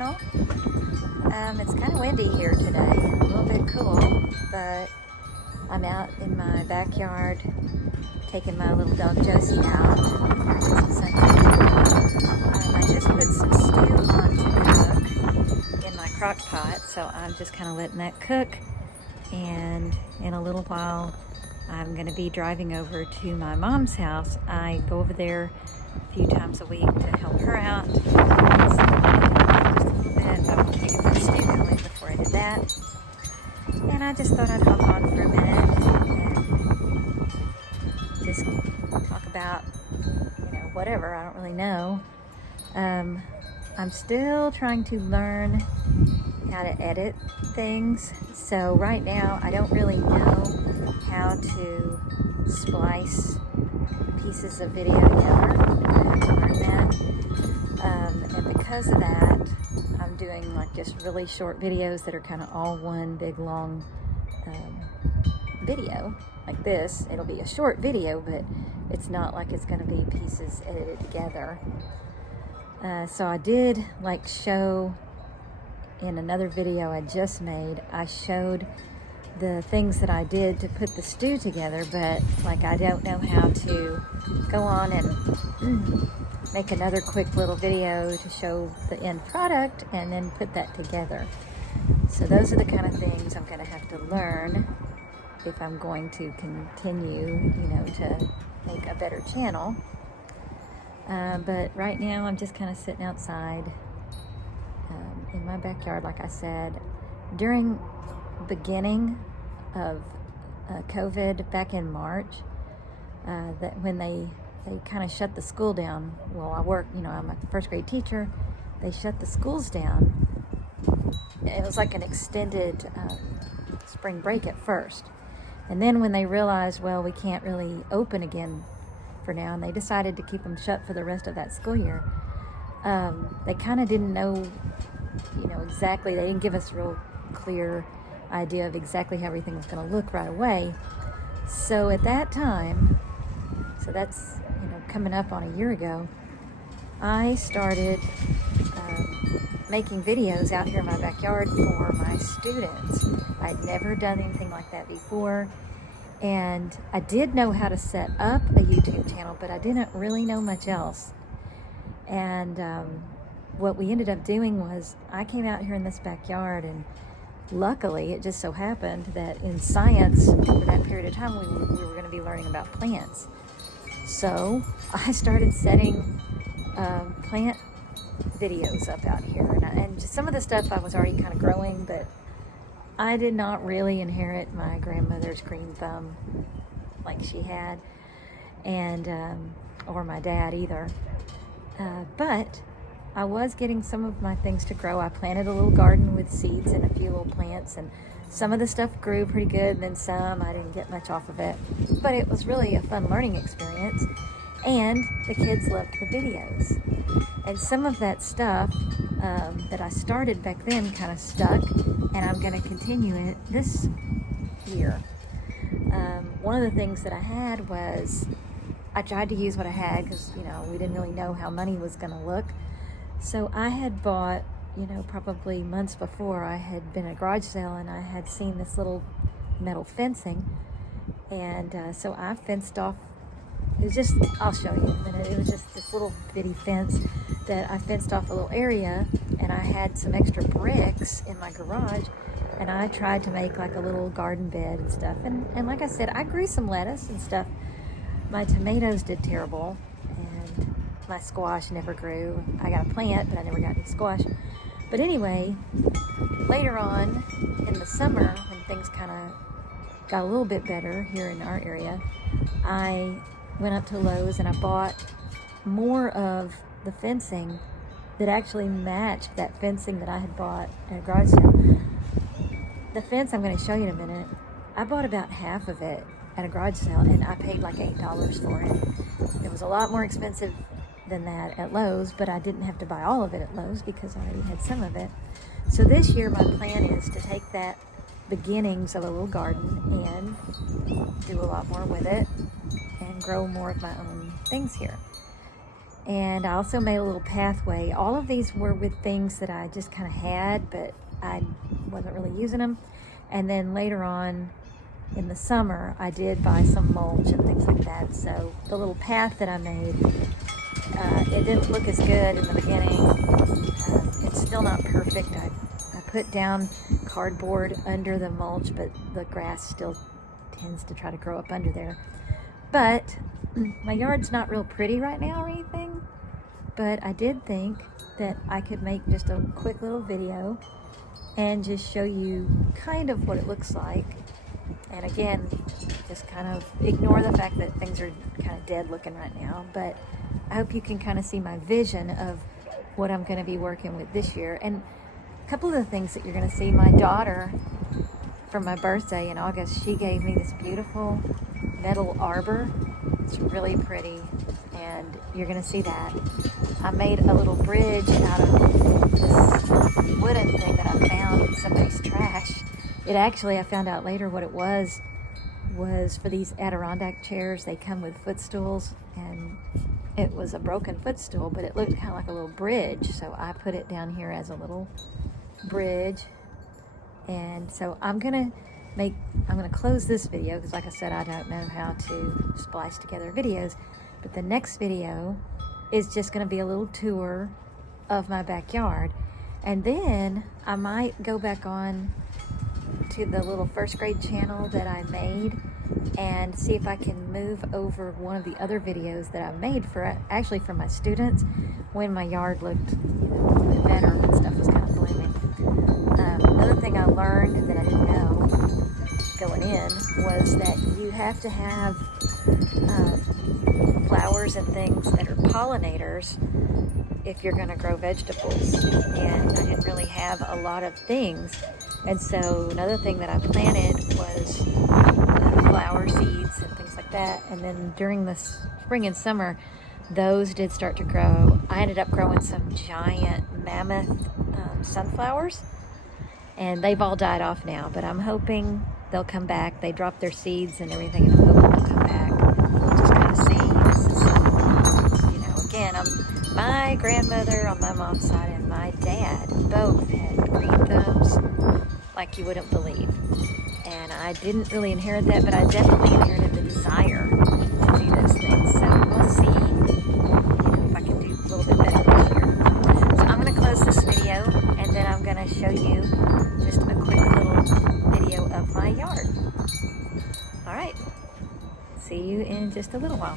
channel. It's kind of windy here today, a little bit cool, but I'm out in my backyard taking my little dog Josie out. I just put some stew on to cook in my crock pot, so I'm just kind of letting that cook, and in a little while I'm going to be driving over to my mom's house. I go over there a few times a week to help her out. Just a little bit. I want to get the stew going before I did that. And I just thought I'd hop on for a minute and just talk about, whatever. I don't really know. I'm still trying to learn how to edit things. So right now I don't really know how to splice pieces of video together. I have to learn that. And because of that, I'm doing like just really short videos that are kind of all one big long video like this. It'll be a short video, but it's not like it's going to be pieces edited together. So I did show in another video I just made, I showed the things that I did to put the stew together, but I don't know how to go on and make another quick little video to show the end product and then put that together. So those are the kind of things I'm going to have to learn if I'm going to continue, to make a better channel. But right now I'm just kind of sitting outside in my backyard, like I said. During the beginning of COVID back in March, that when they kind of shut the school down. Well, I work, I'm a first grade teacher. They shut the schools down. It was like an extended spring break at first. And then when they realized, well, we can't really open again for now, and they decided to keep them shut for the rest of that school year, they kind of didn't know, exactly. They didn't give us a real clear idea of exactly how everything was going to look right away. So at that time, so that's, coming up on a year ago, I started making videos out here in my backyard for my students. I'd never done anything like that before, and I did know how to set up a YouTube channel, but I didn't really know much else. And what we ended up doing was I came out here in this backyard, and luckily it just so happened that in science for that period of time we were going to be learning about plants. So I started setting plant videos up out here, and some of the stuff I was already kind of growing, but I did not really inherit my grandmother's green thumb like she had, and or my dad either. But I was getting some of my things to grow. I planted a little garden with seeds and a few little plants, and some of the stuff grew pretty good, and then some I didn't get much off of it. But it was really a fun learning experience, and the kids loved the videos. And some of that stuff that I started back then kind of stuck, and I'm going to continue it this year. One of the things that I had was I tried to use what I had because, we didn't really know how money was going to look. So I had bought, probably months before, I had been at a garage sale and I had seen this little metal fencing. And so I fenced off, I'll show you in a minute. It was just this little bitty fence that I fenced off a little area, and I had some extra bricks in my garage, and I tried to make like a little garden bed and stuff. And like I said, I grew some lettuce and stuff. My tomatoes did terrible, and my squash never grew. I got a plant, but I never got any squash. But anyway, later on in the summer, when things kind of got a little bit better here in our area, I went up to Lowe's and I bought more of the fencing that actually matched that fencing that I had bought at a garage sale. The fence I'm going to show you in a minute, I bought about half of it at a garage sale, and I paid like $8 for it. It was a lot more expensive than that at Lowe's, but I didn't have to buy all of it at Lowe's because I already had some of it. So this year my plan is to take that beginnings of a little garden and do a lot more with it and grow more of my own things here. And I also made a little pathway. All of these were with things that I just kind of had, but I wasn't really using them. And then later on in the summer, I did buy some mulch and things like that. So the little path that I made, it didn't look as good in the beginning. It's still not perfect. I put down cardboard under the mulch, but the grass still tends to try to grow up under there. But my yard's not real pretty right now or anything, but I did think that I could make just a quick little video and just show you kind of what it looks like. And again, just kind of ignore the fact that things are kind of dead looking right now, but I hope you can kind of see my vision of what I'm going to be working with this year. And a couple of the things that you're going to see, my daughter, for my birthday in August, she gave me this beautiful metal arbor. It's really pretty, and you're going to see that. I made a little bridge out of this wooden thing that I found in somebody's trash. It actually, I found out later what it was for these Adirondack chairs. They come with footstools, and it was a broken footstool, but it looked kind of like a little bridge, so I put it down here as a little bridge. And so I'm gonna close this video because, like I said, I don't know how to splice together videos, but the next video is just gonna be a little tour of my backyard, and then I might go back on to the little first grade channel that I made and see if I can move over one of the other videos that I made for my students when my yard looked, a little bit better and stuff was kind of blooming. Another thing I learned that I didn't know going in was that you have to have flowers and things that are pollinators if you're going to grow vegetables, and I didn't really have a lot of things. And so another thing that I planted was flower seeds and things like that, and then during the spring and summer those did start to grow. I ended up growing some giant mammoth sunflowers, and they've all died off now, but I'm hoping they'll come back. They dropped their seeds and everything, and I'm hoping they'll come back. We'll just kind of see. This is, again, my grandmother on my mom's side and my dad both had green thumbs like you wouldn't believe. And I didn't really inherit that, but I definitely inherited the desire to do those things. So we'll see, if I can do a little bit better this year. So I'm going to close this video, and then I'm going to show you just a quick little video of my yard. All right. See you in just a little while.